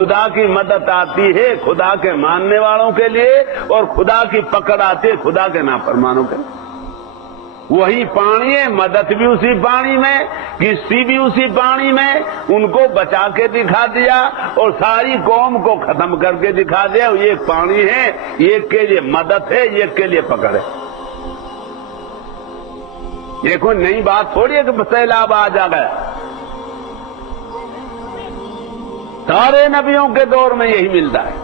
خدا کی مدد آتی ہے خدا کے ماننے والوں کے لیے اور خدا کی پکڑ آتی ہے خدا کے نافرمانوں کے لیے۔ وہی پانی ہے، مدد بھی اسی پانی میں، کشتی بھی اسی پانی میں، ان کو بچا کے دکھا دیا اور ساری قوم کو ختم کر کے دکھا دیا۔ یہ ایک پانی ہے، ایک کے لیے مدد ہے، ایک کے لیے پکڑ ہے۔ یہ کوئی نئی بات تھوڑی ہے کہ سیلاب آ جا گیا، سارے نبیوں کے دور میں یہی ملتا ہے۔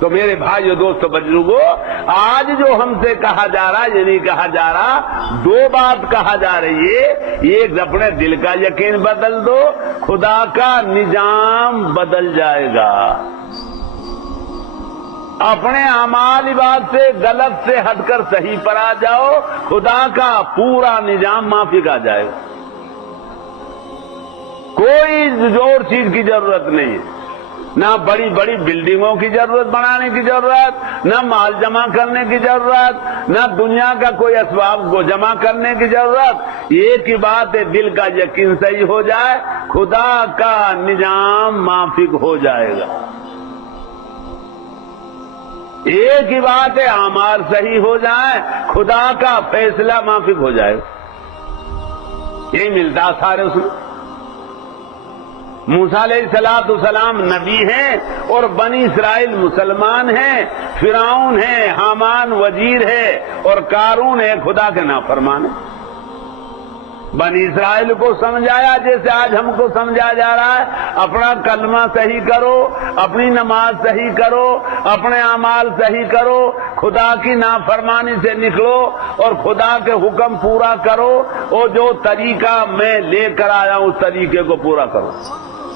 تو میرے بھائیو دوستو بزرگوں، آج جو ہم سے کہا جا رہا ہے یہ نہیں کہا جا رہا، دو بات کہا جا رہی ہے۔ ایک اپنے دل کا یقین بدل دو، خدا کا نظام بدل جائے گا۔ اپنے اعمال عبادت سے غلط سے ہٹ کر صحیح پر آ جاؤ، خدا کا پورا نظام معافی کا جائے گا۔ کوئی اور چیز کی ضرورت نہیں ہے، نہ بڑی بڑی بلڈنگوں کی ضرورت بنانے کی ضرورت، نہ مال جمع کرنے کی ضرورت، نہ دنیا کا کوئی اسباب کو جمع کرنے کی ضرورت۔ ایک ہی بات ہے، دل کا یقین صحیح ہو جائے، خدا کا نظام معافی ہو جائے گا۔ ایک ہی بات ہے، اعمال صحیح ہو جائے، خدا کا فیصلہ معافی ہو جائے گا۔ یہی ملتا سارے اس میں۔ موسیٰ علیہ السلام نبی ہیں اور بنی اسرائیل مسلمان ہیں، فرعون ہے، حامان وزیر ہے اور قارون ہے خدا کے نافرمان ہے۔ بنی اسرائیل کو سمجھایا جیسے آج ہم کو سمجھایا جا رہا ہے، اپنا کلمہ صحیح کرو، اپنی نماز صحیح کرو، اپنے اعمال صحیح کرو، خدا کی نافرمانی سے نکلو اور خدا کے حکم پورا کرو، اور جو طریقہ میں لے کر آیا ہوں اس طریقے کو پورا کرو،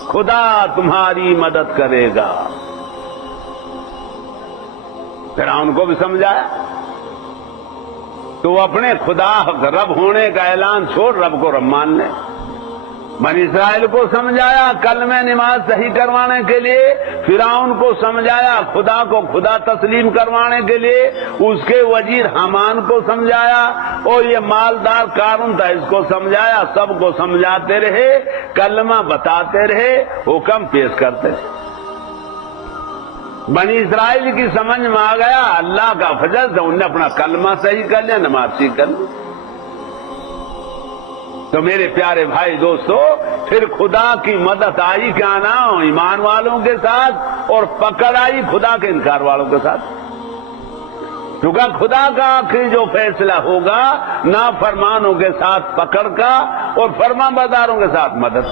خدا تمہاری مدد کرے گا۔ فرعون کو بھی سمجھایا تو وہ اپنے خدا رب ہونے کا اعلان چھوڑ رب کو رب مان لے۔ بنی اسرائیل کو سمجھایا کلمہ نماز صحیح کروانے کے لیے، فرعون کو سمجھایا خدا کو خدا تسلیم کروانے کے لیے، اس کے وزیر حامان کو سمجھایا اور یہ مالدار قارون تھا اس کو سمجھایا، سب کو سمجھاتے رہے، کلمہ بتاتے رہے، حکم پیش کرتے رہے۔ بنی اسرائیل کی سمجھ میں آ گیا اللہ کا فضل سے انہوں نے اپنا کلمہ صحیح کر لیا، نماز صحیح کر لی۔ تو میرے پیارے بھائی دوستو، پھر خدا کی مدد آئی کیا نا ایمان والوں کے ساتھ اور پکڑ آئی خدا کے انکار والوں کے ساتھ، کیونکہ خدا کا آخری جو فیصلہ ہوگا نافرمانوں کے ساتھ پکڑ کا اور فرما برداروں کے ساتھ مدد۔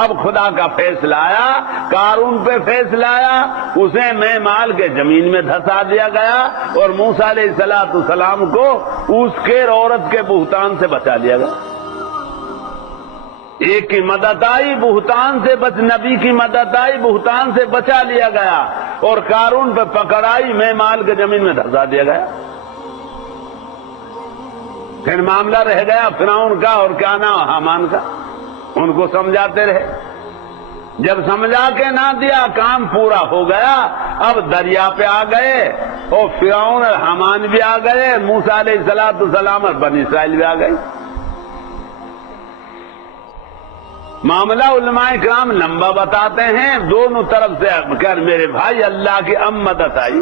اب خدا کا فیصلہ آیا، قارون پہ فیصلہ آیا، اسے میں مال کے زمین میں دھسا دیا گیا اور موسیٰ علیہ السلام کو اس کے عورت کے بہتان سے بچا لیا گیا۔ ایک کی مدد آئی بہتان سے نبی کی مدد آئی بہتان سے بچا لیا گیا، اور قارون پہ پکڑ آئی میں مال کے زمین میں دھسا دیا گیا۔ پھر معاملہ رہ گیا فرعون کا اور کیا نام حامان کا، ان کو سمجھاتے رہے، جب سمجھا کے نہ دیا کام پورا ہو گیا، اب دریا پہ آ گئے اور فرعون اور حامان بھی آ گئے، موسیٰ علیہ السلام اور بنی اسرائیل بھی آ گئے۔ معاملہ علماء کرام لمبا بتاتے ہیں، دونوں طرف سے کر میرے بھائی اللہ کی مدد آئی۔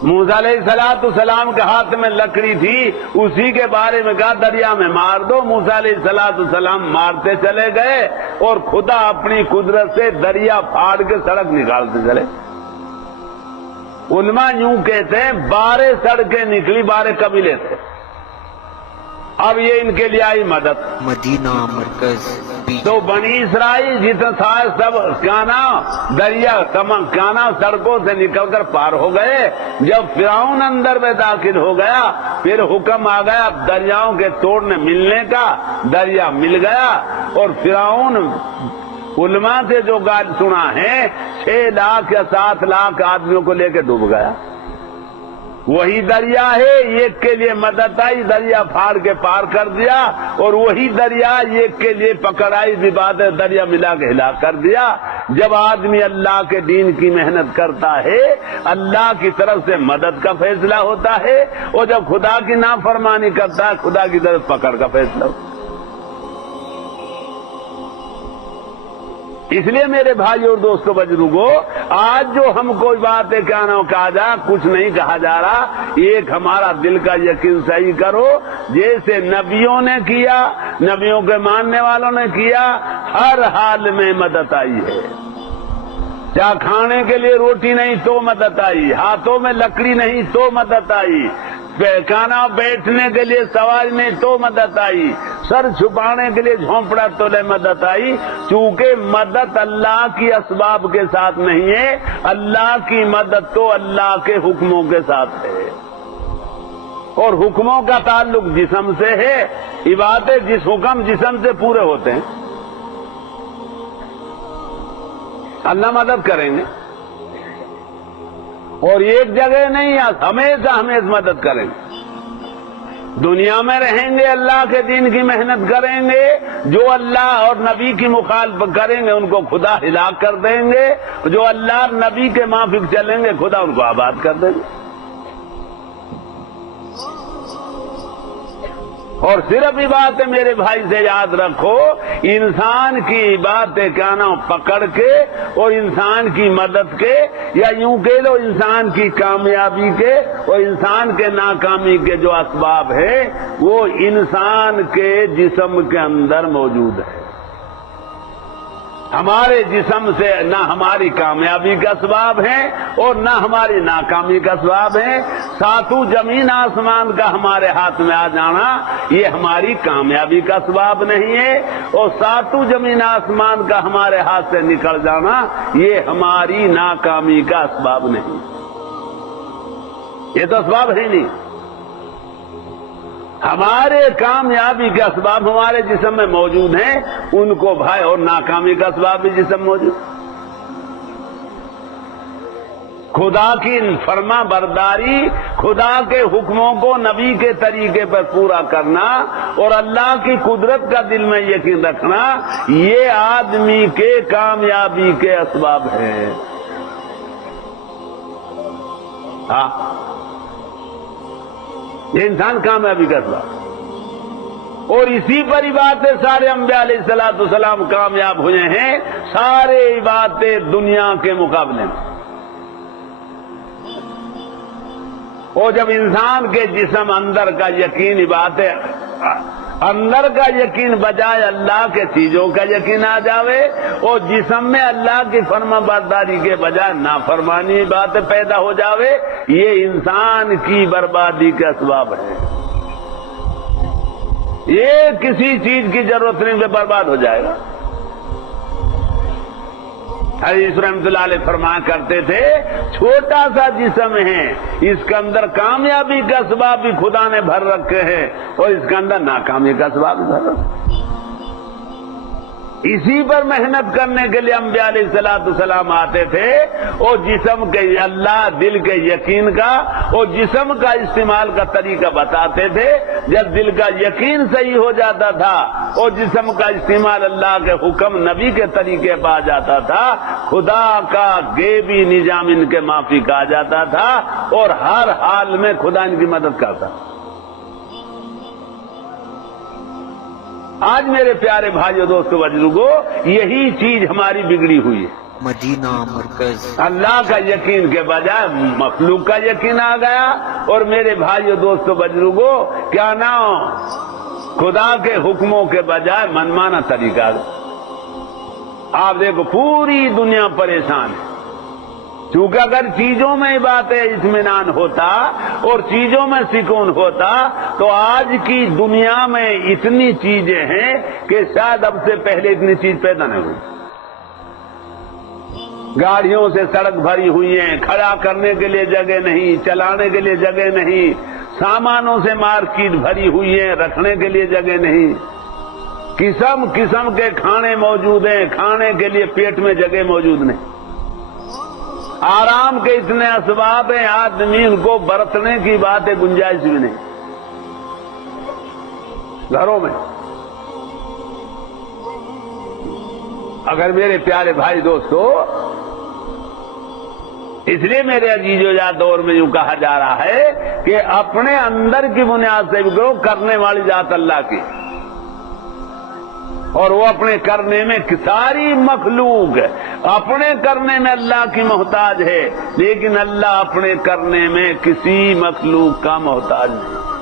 موسیٰ علیہ السلام کے ہاتھ میں لکڑی تھی، اسی کے بارے میں کہا دریا میں مار دو، موسیٰ علیہ السلام مارتے چلے گئے اور خدا اپنی قدرت سے دریا پھاڑ کے سڑک نکالتے چلے۔ علماء یوں کہتے ہیں 12 سڑکیں نکلی، 12 قبیلے تھے، اب یہ ان کے لیے آئی مدد۔ مدینہ مرکز تو بنی اسرائیل جتنا تھا سب کانا دریا کانا سڑکوں سے نکل کر پار ہو گئے۔ جب فرعون اندر میں داخل ہو گیا پھر حکم آ گیا دریاؤں کے توڑنے ملنے کا، دریا مل گیا اور فرعون علماء سے جو گال سنا ہے 6 لاکھ یا 7 لاکھ آدمیوں کو لے کے ڈوب گیا۔ وہی دریا ہے، ایک کے لیے مدد آئی، دریا پھاڑ کے پار کر دیا، اور وہی دریا ایک کے لیے پکڑ آئی، بھی بات ہے دریا ملا کے ہلاک کر دیا۔ جب آدمی اللہ کے دین کی محنت کرتا ہے اللہ کی طرف سے مدد کا فیصلہ ہوتا ہے، اور جب خدا کی نافرمانی کرتا ہے خدا کی طرف پکڑ کا فیصلہ ہوتا ہے۔ اس لیے میرے بھائی اور دوستوں بزرگوں، آج جو ہم کوئی باتیں کہنا کہا جا، کچھ نہیں کہا جا رہا، ایک ہمارا دل کا یقین صحیح کرو، جیسے نبیوں نے کیا، نبیوں کے ماننے والوں نے کیا، ہر حال میں مدد آئی ہے۔ چاہے کھانے کے لیے روٹی نہیں تو مدد آئی، ہاتھوں میں لکڑی نہیں تو مدد آئی، کھانا بیٹھنے کے لیے سواری نہیں تو مدد آئی، سر چھپانے کے لیے جھونپڑا تو لے مدد آئی، چونکہ مدد اللہ کی اسباب کے ساتھ نہیں ہے، اللہ کی مدد تو اللہ کے حکموں کے ساتھ ہے، اور حکموں کا تعلق جسم سے ہے، عبادت جس حکم جسم سے پورے ہوتے ہیں، اللہ مدد کریں گے، اور ایک جگہ نہیں، ہمیشہ مدد کریں گے۔ دنیا میں رہیں گے، اللہ کے دین کی محنت کریں گے، جو اللہ اور نبی کی مخالفت کریں گے ان کو خدا ہلاک کر دیں گے، جو اللہ اور نبی کے موافق چلیں گے خدا ان کو آباد کر دیں گے۔ اور صرف یہ باتیں میرے بھائی سے یاد رکھو، انسان کی باتیں کہنا پکڑ کے اور انسان کی مدد کے، یا یوں کہہ لو انسان کی کامیابی کے اور انسان کے ناکامی کے جو اسباب ہیں وہ انسان کے جسم کے اندر موجود ہے۔ ہمارے جسم سے نہ ہماری کامیابی کا اسباب ہے اور نہ ہماری ناکامی کا اسباب ہے۔ ساتوں زمین آسمان کا ہمارے ہاتھ میں آ جانا یہ ہماری کامیابی کا اسباب نہیں ہے، اور ساتوں زمین آسمان کا ہمارے ہاتھ سے نکل جانا یہ ہماری ناکامی کا اسباب نہیں، یہ تو اسباب ہے نہیں۔ ہمارے کامیابی کے اسباب ہمارے جسم میں موجود ہیں، ان کو بھائی، اور ناکامی کا اسباب بھی جسم موجود۔ خدا کی فرما برداری، خدا کے حکموں کو نبی کے طریقے پر پورا کرنا اور اللہ کی قدرت کا دل میں یقین رکھنا، یہ آدمی کے کامیابی کے اسباب ہیں۔ ہاں، یہ انسان کامیابی کا اسباب، اور اسی پر ہی باتیں سارے انبیاء علیہ الصلوۃ والسلام کامیاب ہوئے ہیں، سارے باتیں دنیا کے مقابلے میں۔ اور جب انسان کے جسم اندر کا یقین، باتیں اندر کا یقین بجائے اللہ کے چیزوں کا یقین آ جاوے، اور جسم میں اللہ کی فرما برداری کے بجائے نافرمانی باتیں پیدا ہو جاوے، یہ انسان کی بربادی کا اسباب ہے۔ یہ کسی چیز کی ضرورت نہیں، برباد ہو جائے گا۔ حضرت رحمۃ اللہ علیہ فرمایا کرتے تھے، چھوٹا سا جسم ہے، اس کے اندر کامیابی کا اسباب بھی خدا نے بھر رکھے ہیں اور اس کے اندر ناکامی کا اسباب بھی بھر رکھے۔ اسی پر محنت کرنے کے لیے انبیاء علیہ الصلوۃ والسلام آتے تھے، اور جسم کے اللہ دل کے یقین کا اور جسم کا استعمال کا طریقہ بتاتے تھے۔ جب دل کا یقین صحیح ہو جاتا تھا اور جسم کا استعمال اللہ کے حکم نبی کے طریقے پہ آ جاتا تھا، خدا کا غیبی نظام ان کے موافق آ جاتا تھا اور ہر حال میں خدا ان کی مدد کرتا۔ آج میرے پیارے بھائیوں دوستوں بزرگوں، یہی چیز ہماری بگڑی ہوئی ہے۔ مدینہ مرکز اللہ کا یقین کے بجائے مخلوق کا یقین آ گیا، اور میرے بھائیوں دوستوں بزرگوں، کیا نام، خدا کے حکموں کے بجائے منمانا طریقہ آ گیا۔ آپ دیکھو پوری دنیا پریشان ہے، چونکہ اگر چیزوں میں باتیں اطمینان ہوتا اور چیزوں میں سکون ہوتا تو آج کی دنیا میں اتنی چیزیں ہیں کہ شاید اب سے پہلے اتنی چیز پیدا نہیں ہوئی۔ گاڑیوں سے سڑک بھری ہوئی ہیں، کھڑا کرنے کے لیے جگہ نہیں، چلانے کے لیے جگہ نہیں، سامانوں سے مارکیٹ بھری ہوئی ہے، رکھنے کے لیے جگہ نہیں، قسم قسم کے کھانے موجود ہیں، کھانے کے لیے پیٹ میں جگہ موجود نہیں، آرام کے اتنے اسباب ہیں، آدمی ان کو برتنے کی بات ہے گنجائش بھی نہیں گھروں میں۔ اگر میرے پیارے بھائی دوستو، اس لیے میرے عزیزو یا دور میں یوں کہا جا رہا ہے کہ اپنے اندر کی بنیاد سے بھی کرو، کرنے والی ذات اللہ کی۔ اور وہ اپنے کرنے میں ساری مخلوق اپنے کرنے میں اللہ کی محتاج ہے، لیکن اللہ اپنے کرنے میں کسی مخلوق کا محتاج نہیں۔